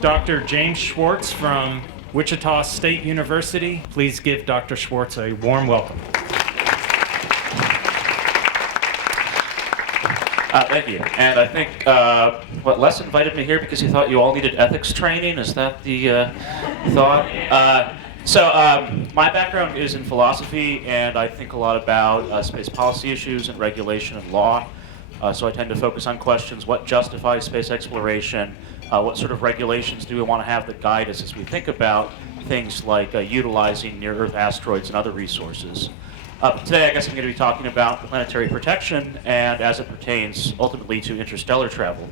Dr. James Schwartz from Wichita State University. Please give Dr. Schwartz a warm welcome. Thank you. And I think, Les invited me here because he thought you all needed ethics training. Is that the thought? My background is in philosophy, and I think a lot about space policy issues and regulation and law. So I tend to focus on questions: what justifies space exploration? What sort of regulations do we want to have that guide us as we think about things like utilizing near-Earth asteroids and other resources? Today, I guess I'm going to be talking about planetary protection and as it pertains ultimately to interstellar travel.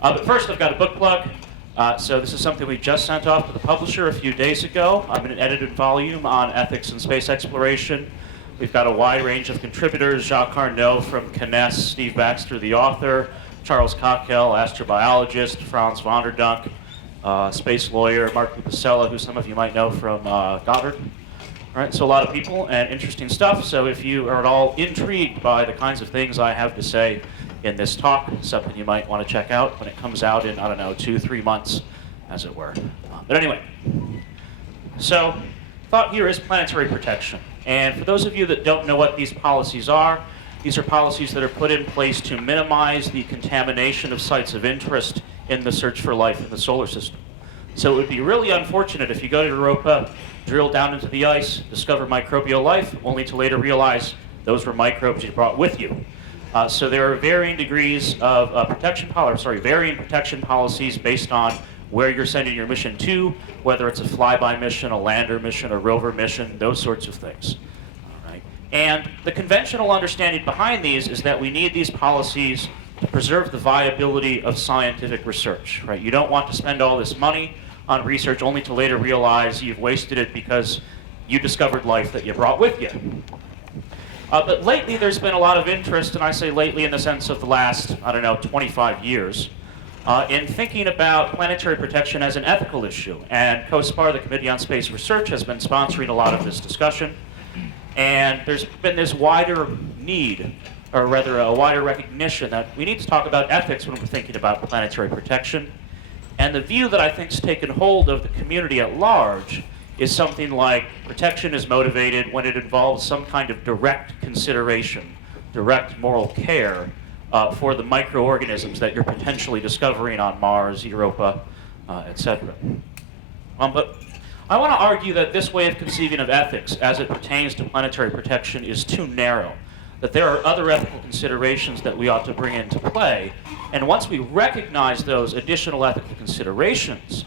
But first, I've got a book plug. So this is something we just sent off to the publisher a few days ago. I'm in an edited volume on ethics and space exploration. We've got a wide range of contributors: Jacques Carnot from CNES, Steve Baxter, the author, Charles Cockell, astrobiologist, Franz von der Dunk, space lawyer, Mark Lupacella, who some of you might know from Goddard. All right, so a lot of people and interesting stuff. So if you are at all intrigued by the kinds of things I have to say in this talk, something you might want to check out when it comes out in, 2-3 months, as it were. But anyway, so thought here is planetary protection. And for those of you that don't know what these policies are, these are policies that are put in place to minimize the contamination of sites of interest in the search for life in the solar system. So it would be really unfortunate if you go to Europa, drill down into the ice, discover microbial life, only to later realize those were microbes you brought with you. So there are varying degrees of varying protection policies based on where you're sending your mission to, whether it's a flyby mission, a lander mission, a rover mission, those sorts of things. And the conventional understanding behind these is that we need these policies to preserve the viability of scientific research, right? You don't want to spend all this money on research only to later realize you've wasted it because you discovered life that you brought with you. But lately there's been a lot of interest, and I say lately in the sense of the last, 25 years, in thinking about planetary protection as an ethical issue. And COSPAR, the Committee on Space Research, has been sponsoring a lot of this discussion. And there's been this wider need, or rather a wider recognition that we need to talk about ethics when we're thinking about planetary protection. And the view that I think has taken hold of the community at large is something like protection is motivated when it involves some kind of direct consideration, direct moral care for the microorganisms that you're potentially discovering on Mars, Europa, etc. But I want to argue that this way of conceiving of ethics as it pertains to planetary protection is too narrow, that there are other ethical considerations that we ought to bring into play. And once we recognize those additional ethical considerations,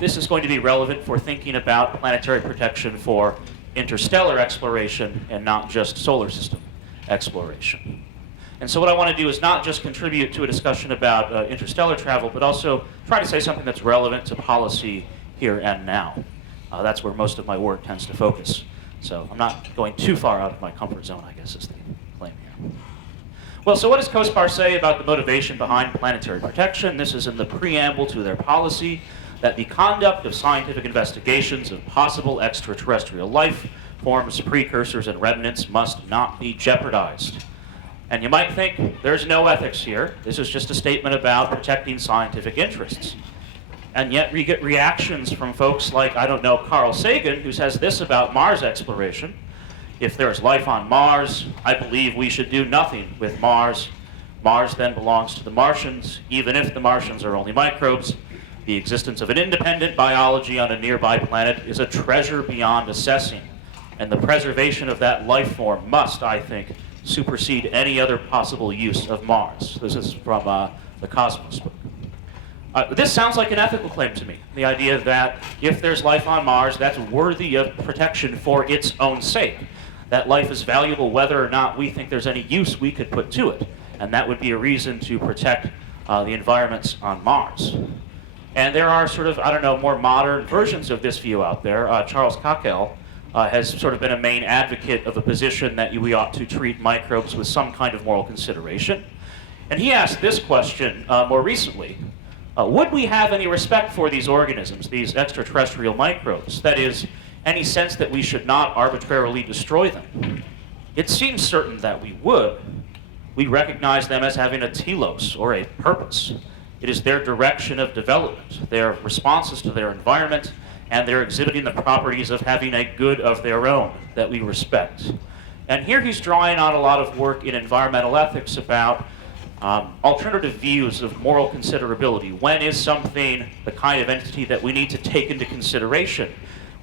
this is going to be relevant for thinking about planetary protection for interstellar exploration and not just solar system exploration. And so what I want to do is not just contribute to a discussion about interstellar travel, but also try to say something that's relevant to policy here and now. That's where most of my work tends to focus. So I'm not going too far out of my comfort zone, I guess is the claim here. Well, so what does COSPAR say about the motivation behind planetary protection? This is in the preamble to their policy, that the conduct of scientific investigations of possible extraterrestrial life forms, precursors, and remnants must not be jeopardized. And you might think there's no ethics here. This is just a statement about protecting scientific interests. And yet we get reactions from folks like, Carl Sagan, who says this about Mars exploration: if there's life on Mars, I believe we should do nothing with Mars. Mars then belongs to the Martians, even if the Martians are only microbes. The existence of an independent biology on a nearby planet is a treasure beyond assessing. And the preservation of that life form must, I think, supersede any other possible use of Mars. This is from the Cosmos book. This sounds like an ethical claim to me. The idea that if there's life on Mars, that's worthy of protection for its own sake. That life is valuable whether or not we think there's any use we could put to it. And that would be a reason to protect the environments on Mars. And there are sort of, more modern versions of this view out there. Charles Cockell has sort of been a main advocate of a position that we ought to treat microbes with some kind of moral consideration. And he asked this question more recently. Would we have any respect for these organisms, these extraterrestrial microbes? That is, any sense that we should not arbitrarily destroy them? It seems certain that we would. We recognize them as having a telos, or a purpose. It is their direction of development, their responses to their environment, and they're exhibiting the properties of having a good of their own that we respect. And here he's drawing on a lot of work in environmental ethics about alternative views of moral considerability. When is something the kind of entity that we need to take into consideration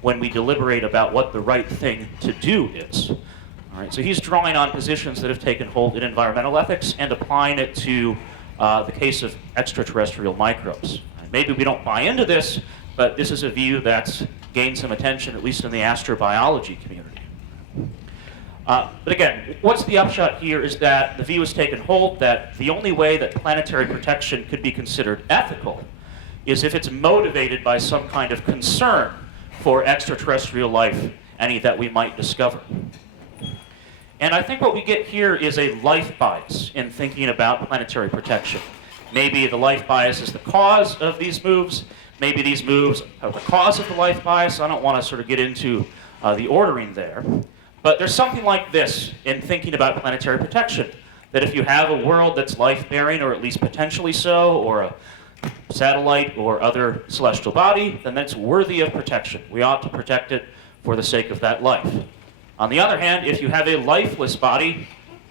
when we deliberate about what the right thing to do is? All right, so he's drawing on positions that have taken hold in environmental ethics and applying it to the case of extraterrestrial microbes. Maybe we don't buy into this, but this is a view that's gained some attention, at least in the astrobiology community. But again, what's the upshot here is that the view has taken hold that the only way that planetary protection could be considered ethical is if it's motivated by some kind of concern for extraterrestrial life, any that we might discover. And I think what we get here is a life bias in thinking about planetary protection. Maybe the life bias is the cause of these moves. Maybe these moves are the cause of the life bias. I don't want to sort of get into the ordering there. But there's something like this in thinking about planetary protection, that if you have a world that's life-bearing, or at least potentially so, or a satellite or other celestial body, then that's worthy of protection. We ought to protect it for the sake of that life. On the other hand, if you have a lifeless body,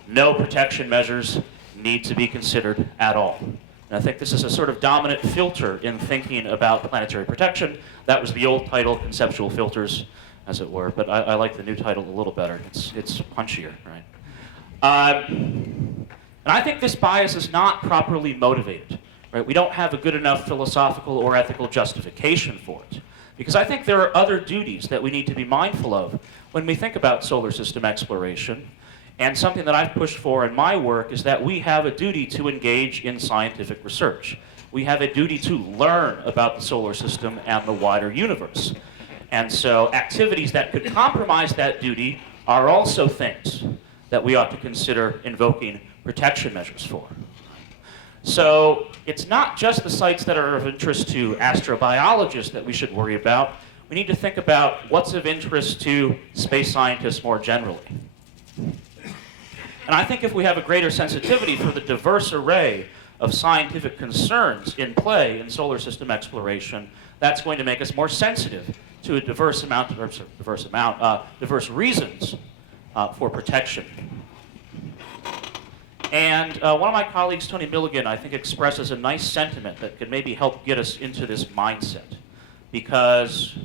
no protection measures need to be considered at all. And I think this is a sort of dominant filter in thinking about planetary protection. That was the old title, conceptual filters, as it were, but I like the new title a little better. It's punchier, right? And I think this bias is not properly motivated, right? We don't have a good enough philosophical or ethical justification for it. Because I think there are other duties that we need to be mindful of when we think about solar system exploration. And something that I've pushed for in my work is that we have a duty to engage in scientific research. We have a duty to learn about the solar system and the wider universe. And so activities that could compromise that duty are also things that we ought to consider invoking protection measures for. So it's not just the sites that are of interest to astrobiologists that we should worry about. We need to think about what's of interest to space scientists more generally. And I think if we have a greater sensitivity for the diverse array of scientific concerns in play in solar system exploration, that's going to make us more sensitive to a diverse reasons for protection. And one of my colleagues, Tony Milligan, I think expresses a nice sentiment that could maybe help get us into this mindset. Because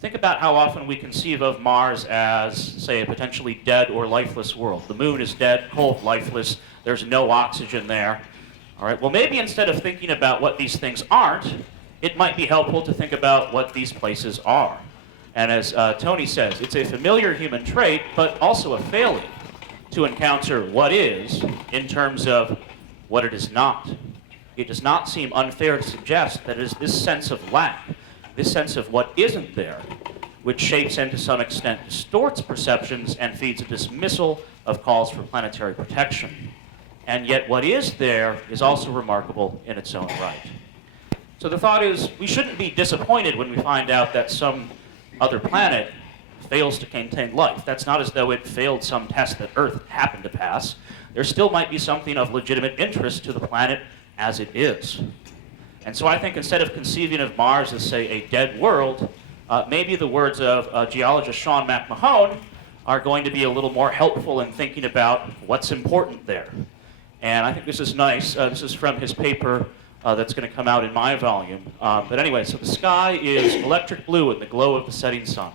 think about how often we conceive of Mars as, say, a potentially dead or lifeless world. The moon is dead, cold, lifeless, there's no oxygen there. All right, well, maybe instead of thinking about what these things aren't, it might be helpful to think about what these places are. And as Tony says, it's a familiar human trait, but also a failing to encounter what is in terms of what it is not. It does not seem unfair to suggest that it is this sense of lack, this sense of what isn't there, which shapes and to some extent distorts perceptions and feeds a dismissal of calls for planetary protection. And yet what is there is also remarkable in its own right. So the thought is, we shouldn't be disappointed when we find out that some other planet fails to contain life. That's not as though it failed some test that Earth happened to pass. There still might be something of legitimate interest to the planet as it is. And so I think instead of conceiving of Mars as, say, a dead world, maybe the words of geologist Sean McMahon are going to be a little more helpful in thinking about what's important there. And I think this is nice. This is from his paper that's going to come out in my volume. But anyway, so the sky is electric blue in the glow of the setting sun.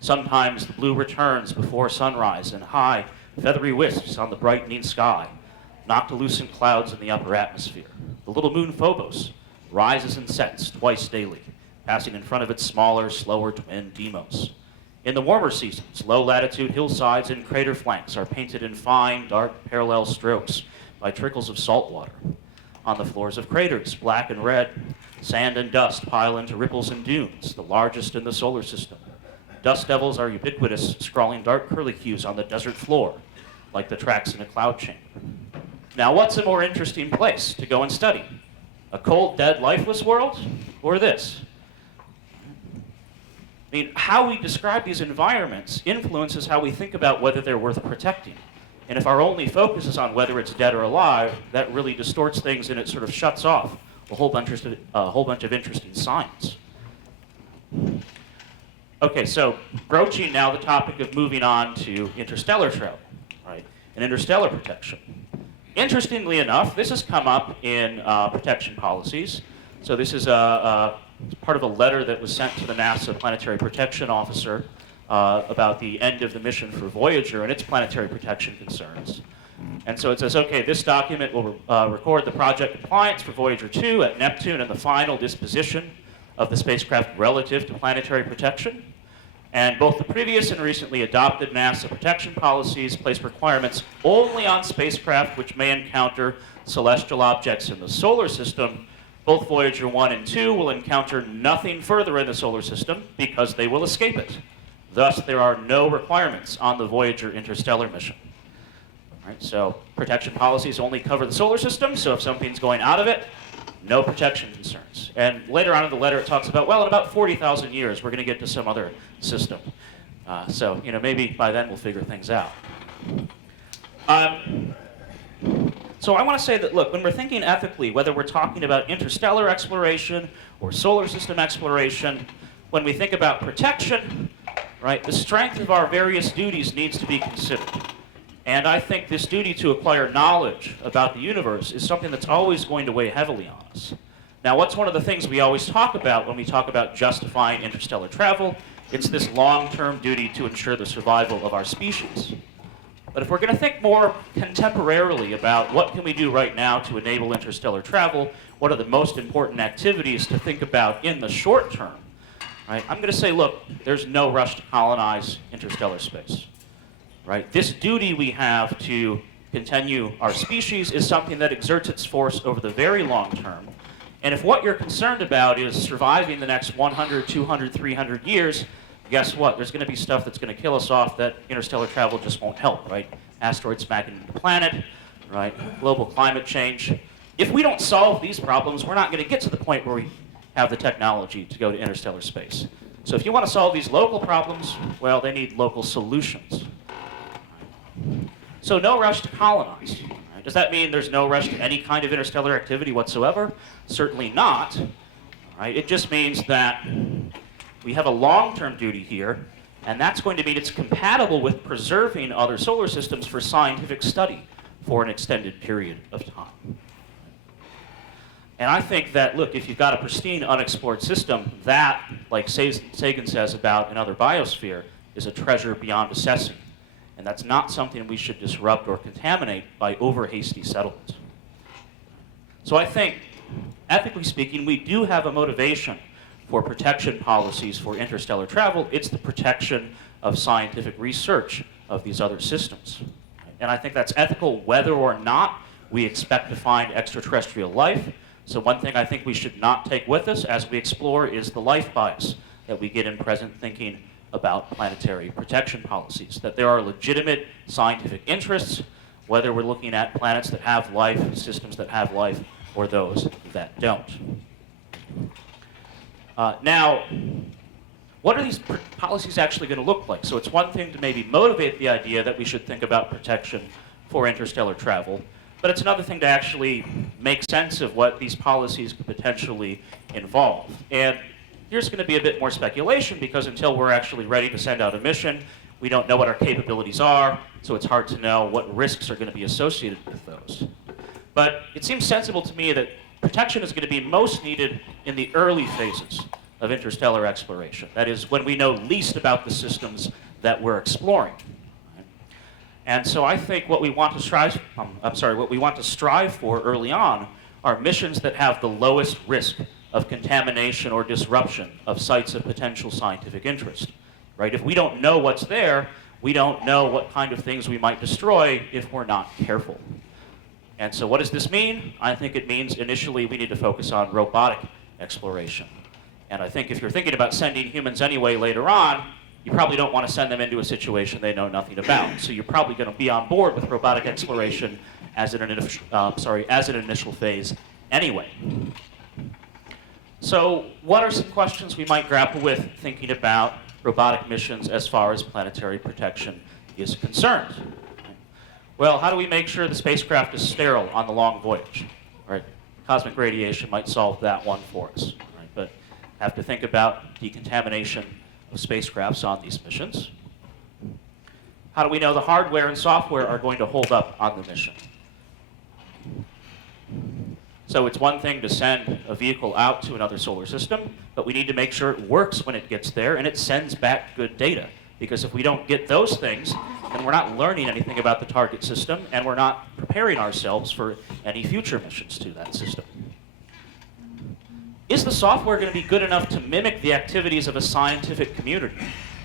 Sometimes the blue returns before sunrise in high, feathery wisps on the brightening sky, knock to loosen clouds in the upper atmosphere. The little moon Phobos rises and sets twice daily, passing in front of its smaller, slower twin Deimos. In the warmer seasons, low-latitude hillsides and crater flanks are painted in fine, dark, parallel strokes by trickles of salt water. On the floors of craters, black and red, sand and dust pile into ripples and dunes, the largest in the solar system. Dust devils are ubiquitous, scrawling dark curlicues on the desert floor, like the tracks in a cloud chamber. Now, what's a more interesting place to go and study? A cold, dead, lifeless world, or this? I mean, how we describe these environments influences how we think about whether they're worth protecting. And if our only focus is on whether it's dead or alive, that really distorts things and it sort of shuts off a whole bunch of interesting science. Okay, so broaching now the topic of moving on to interstellar travel, right, and interstellar protection. Interestingly enough, this has come up in protection policies. So this is part of a letter that was sent to the NASA Planetary Protection Officer about the end of the mission for Voyager and its planetary protection concerns. And so it says, okay, this document will record the project compliance for Voyager 2 at Neptune and the final disposition of the spacecraft relative to planetary protection. And both the previous and recently adopted NASA protection policies place requirements only on spacecraft which may encounter celestial objects in the solar system. Both Voyager 1 and 2 will encounter nothing further in the solar system because they will escape it. Thus, there are no requirements on the Voyager interstellar mission. All right, so protection policies only cover the solar system, so if something's going out of it, no protection concerns. And later on in the letter, it talks about, well, in about 40,000 years, we're going to get to some other system. So, maybe by then we'll figure things out. So I want to say that, look, when we're thinking ethically, whether we're talking about interstellar exploration or solar system exploration, when we think about protection, right, the strength of our various duties needs to be considered. And I think this duty to acquire knowledge about the universe is something that's always going to weigh heavily on us. Now, what's one of the things we always talk about when we talk about justifying interstellar travel? It's this long-term duty to ensure the survival of our species. But if we're going to think more contemporarily about what can we do right now to enable interstellar travel, what are the most important activities to think about in the short term, right? I'm going to say, look, there's no rush to colonize interstellar space. Right? This duty we have to continue our species is something that exerts its force over the very long term. And if what you're concerned about is surviving the next 100, 200, 300 years, guess what? There's going to be stuff that's going to kill us off that interstellar travel just won't help, right? Asteroids smacking into the planet, right? Global climate change. If we don't solve these problems, we're not going to get to the point where we have the technology to go to interstellar space. So if you want to solve these local problems, well, they need local solutions. So no rush to colonize. Right? Does that mean there's no rush to any kind of interstellar activity whatsoever? Certainly not. Right? It just means that we have a long-term duty here, and that's going to mean it's compatible with preserving other solar systems for scientific study for an extended period of time. And I think that, look, if you've got a pristine, unexplored system, that, like Sagan says about another biosphere, is a treasure beyond assessing. And that's not something we should disrupt or contaminate by over-hasty settlement. So I think, ethically speaking, we do have a motivation for protection policies for interstellar travel. It's the protection of scientific research of these other systems. And I think that's ethical whether or not we expect to find extraterrestrial life. So one thing I think we should not take with us as we explore is the life bias that we get in present thinking about planetary protection policies, that there are legitimate scientific interests, whether we're looking at planets that have life, systems that have life, or those that don't. Now, what are these policies actually going to look like? So it's one thing to maybe motivate the idea that we should think about protection for interstellar travel, but it's another thing to actually make sense of what these policies could potentially involve. And here's going to be a bit more speculation because until we're actually ready to send out a mission, we don't know what our capabilities are, so it's hard to know what risks are going to be associated with those. But it seems sensible to me that protection is going to be most needed in the early phases of interstellar exploration. That is, when we know least about the systems that we're exploring. And so I think what we want to strive for early on are missions that have the lowest risk of contamination or disruption of sites of potential scientific interest, right? If we don't know what's there, we don't know what kind of things we might destroy if we're not careful. And so what does this mean? I think it means initially we need to focus on robotic exploration. And I think if you're thinking about sending humans anyway later on, you probably don't want to send them into a situation they know nothing about. So you're probably going to be on board with robotic exploration as an initial phase anyway. So what are some questions we might grapple with thinking about robotic missions as far as planetary protection is concerned? Well, how do we make sure the spacecraft is sterile on the long voyage? Right? Cosmic radiation might solve that one for us. Right? But have to think about decontamination of spacecrafts on these missions. How do we know the hardware and software are going to hold up on the mission? So it's one thing to send a vehicle out to another solar system, but we need to make sure it works when it gets there and it sends back good data. Because if we don't get those things, then we're not learning anything about the target system, and we're not preparing ourselves for any future missions to that system. Is the software going to be good enough to mimic the activities of a scientific community?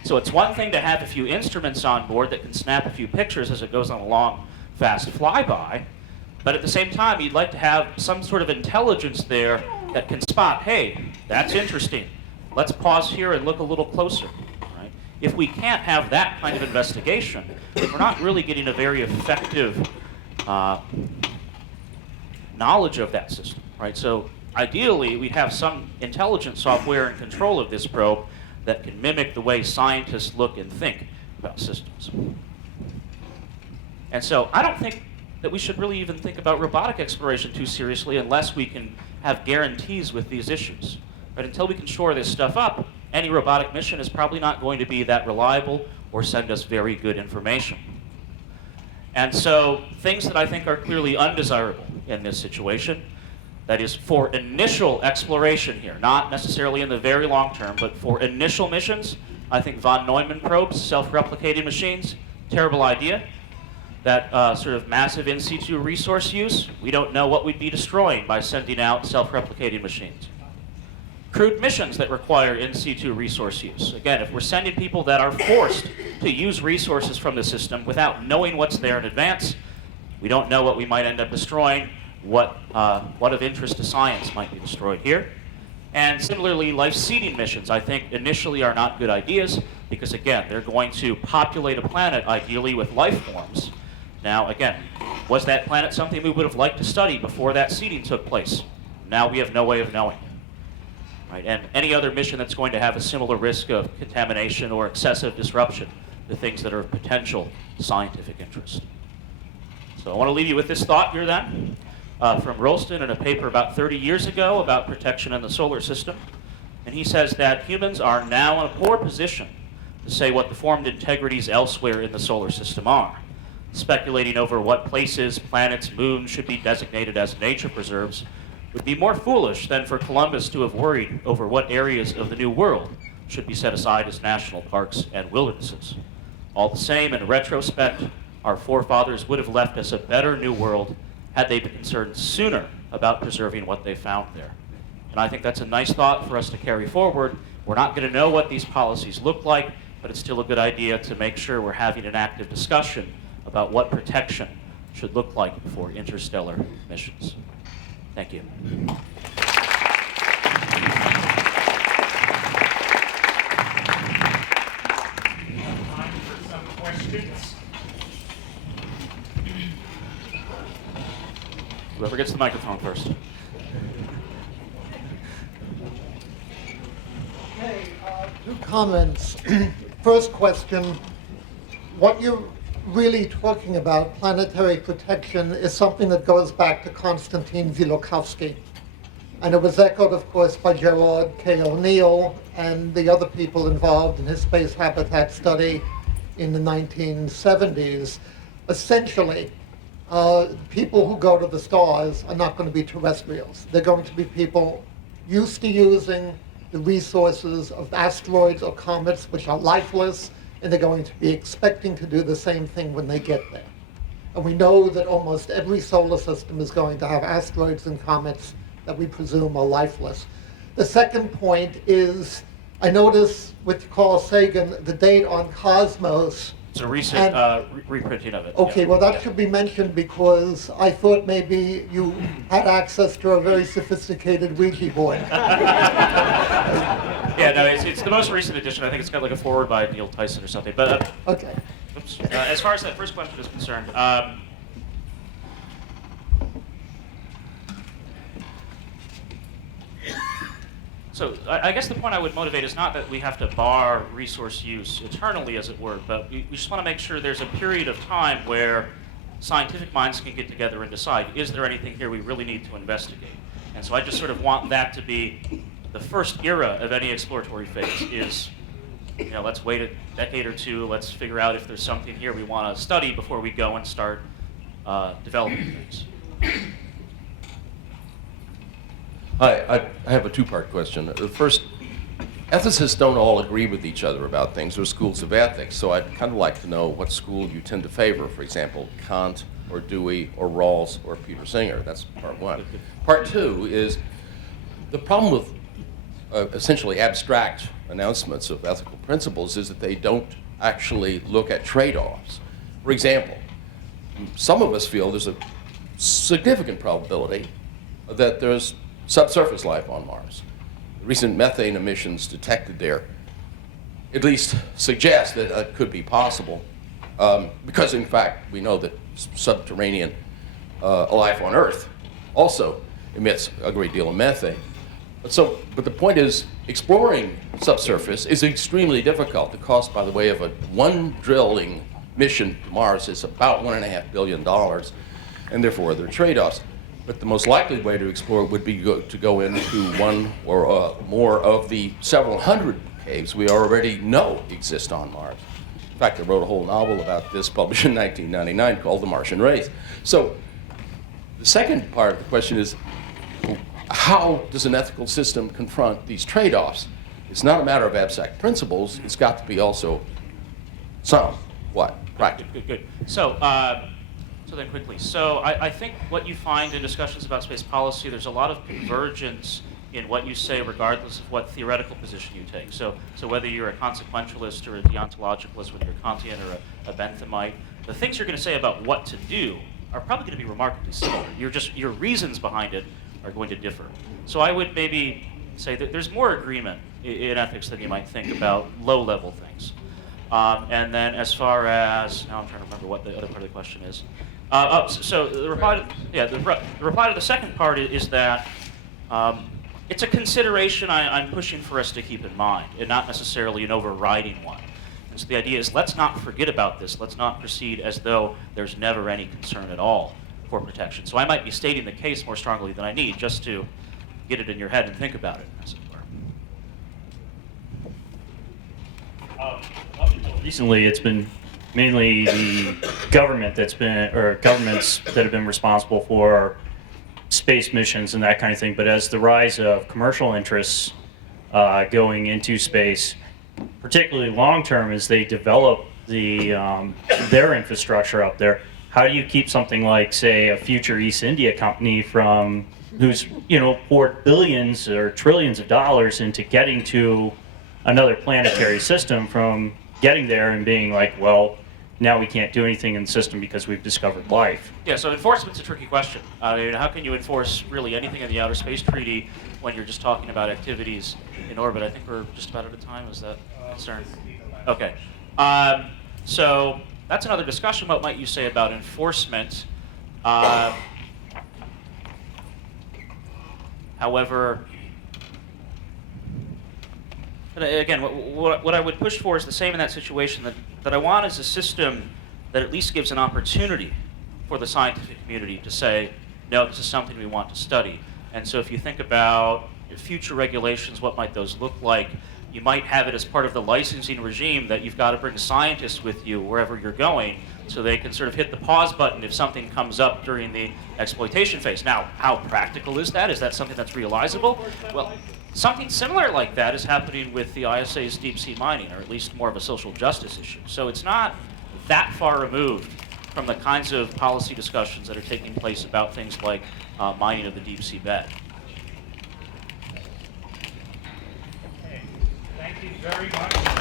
So it's one thing to have a few instruments on board that can snap a few pictures as it goes on a long, fast flyby, but at the same time, you'd like to have some sort of intelligence there that can spot, hey, that's interesting. Let's pause here and look a little closer. If we can't have that kind of investigation, then we're not really getting a very effective knowledge of that system, right? So ideally, we'd have some intelligent software in control of this probe that can mimic the way scientists look and think about systems. And so I don't think that we should really even think about robotic exploration too seriously unless we can have guarantees with these issues. Right? Until we can shore this stuff up, any robotic mission is probably not going to be that reliable or send us very good information. And so things that I think are clearly undesirable in this situation, that is for initial exploration here, not necessarily in the very long term, but for initial missions, I think von Neumann probes, self-replicating machines, terrible idea. That sort of massive in situ resource use, we don't know what we'd be destroying by sending out self-replicating machines. Crewed missions that require in situ resource use. Again, if we're sending people that are forced to use resources from the system without knowing what's there in advance, we don't know what we might end up destroying, what of interest to science might be destroyed here. And similarly, life-seeding missions, I think, initially are not good ideas because, again, they're going to populate a planet, ideally, with life forms. Now, again, was that planet something we would have liked to study before that seeding took place? Now we have no way of knowing. Right? And any other mission that's going to have a similar risk of contamination or excessive disruption to things that are of potential scientific interest. So I want to leave you with this thought here then, from Rolston in a paper about 30 years ago about protection in the solar system. And he says that humans are now in a poor position to say what the formed integrities elsewhere in the solar system are. Speculating over what places, planets, moons should be designated as nature preserves would be more foolish than for Columbus to have worried over what areas of the New World should be set aside as national parks and wildernesses. All the same, in retrospect, our forefathers would have left us a better New World had they been concerned sooner about preserving what they found there. And I think that's a nice thought for us to carry forward. We're not going to know what these policies look like, but it's still a good idea to make sure we're having an active discussion about what protection should look like for interstellar missions. Thank you. Time for some questions. Whoever gets the microphone first. Okay, two comments. First question, what you're really talking about, planetary protection, is something that goes back to Konstantin Velikovsky. And it was echoed, of course, by Gerard K. O'Neill and the other people involved in his space habitat study in the 1970s. Essentially, people who go to the stars are not going to be terrestrials. They're going to be people used to using the resources of asteroids or comets, which are lifeless, and they're going to be expecting to do the same thing when they get there. And we know that almost every solar system is going to have asteroids and comets that we presume are lifeless. The second point is, I notice with Carl Sagan, the date on Cosmos It's a recent reprinting of it. Okay, yeah. well, that Yeah. should be mentioned because I thought maybe you had access to a very sophisticated Ouija board. Yeah, no, it's the most recent edition. I think it's got like a foreword by Neil Tyson or something. But Okay. oops. As far as that first question is concerned, so I guess the point I would motivate is not that we have to bar resource use eternally, as it were, but we just want to make sure there's a period of time where scientific minds can get together and decide, is there anything here we really need to investigate? And so I just sort of want that to be the first era of any exploratory phase is, let's wait a decade or two, let's figure out if there's something here we want to study before we go and start developing things. Hi, I have a two-part question. The first, ethicists don't all agree with each other about things. There are schools of ethics, so I'd kind of like to know what school you tend to favor. For example, Kant or Dewey or Rawls or Peter Singer. That's part one. Part two is the problem with essentially abstract announcements of ethical principles is that they don't actually look at trade-offs. For example, some of us feel there's a significant probability that there's subsurface life on Mars. The recent methane emissions detected there at least suggest that it could be possible, because in fact we know that subterranean life on Earth also emits a great deal of methane. But the point is, exploring subsurface is extremely difficult. The cost, by the way, of one drilling mission to Mars is about $1.5 billion, and therefore there are trade-offs. But the most likely way to explore would be to go into one or more of the several hundred caves we already know exist on Mars. In fact, I wrote a whole novel about this, published in 1999, called The Martian Race. So the second part of the question is, how does an ethical system confront these trade-offs? It's not a matter of abstract principles. It's got to be also practical. Good. So then quickly. So I think what you find in discussions about space policy, there's a lot of convergence in what you say regardless of what theoretical position you take. So whether you're a consequentialist or a deontologicalist, whether you're a Kantian or a Benthamite, the things you're going to say about what to do are probably going to be remarkably similar. Your reasons behind it are going to differ. So I would maybe say that there's more agreement in ethics than you might think about low-level things. And then as far as, now I'm trying to remember what the other part of the question is. So the reply to the second part is that it's a consideration I'm pushing for us to keep in mind, and not necessarily an overriding one. And so the idea is, let's not forget about this. Let's not proceed as though there's never any concern at all for protection. So I might be stating the case more strongly than I need, just to get it in your head and think about it, as it were. Up until recently, it's been mainly the government governments that have been responsible for space missions and that kind of thing. But as the rise of commercial interests going into space, particularly long term, as they develop their infrastructure up there, how do you keep something like, say, a future East India company from who's poured billions or trillions of dollars into getting to another planetary system from getting there and being like, well, now we can't do anything in the system because we've discovered life? Yeah, so enforcement's a tricky question. How can you enforce really anything in the Outer Space Treaty when you're just talking about activities in orbit? I think we're just about out of time. Is that concerned? Okay. So that's another discussion. What might you say about enforcement? However, again, what I would push for is the same in that situation. That I want is a system that at least gives an opportunity for the scientific community to say, no, this is something we want to study. And so if you think about future regulations, what might those look like? You might have it as part of the licensing regime that you've got to bring scientists with you wherever you're going, so they can sort of hit the pause button if something comes up during the exploitation phase. Now, how practical is that? Is that something that's realizable? Well, something similar like that is happening with the ISA's deep sea mining, or at least more of a social justice issue. So it's not that far removed from the kinds of policy discussions that are taking place about things like mining of the deep sea bed. Thank you very much.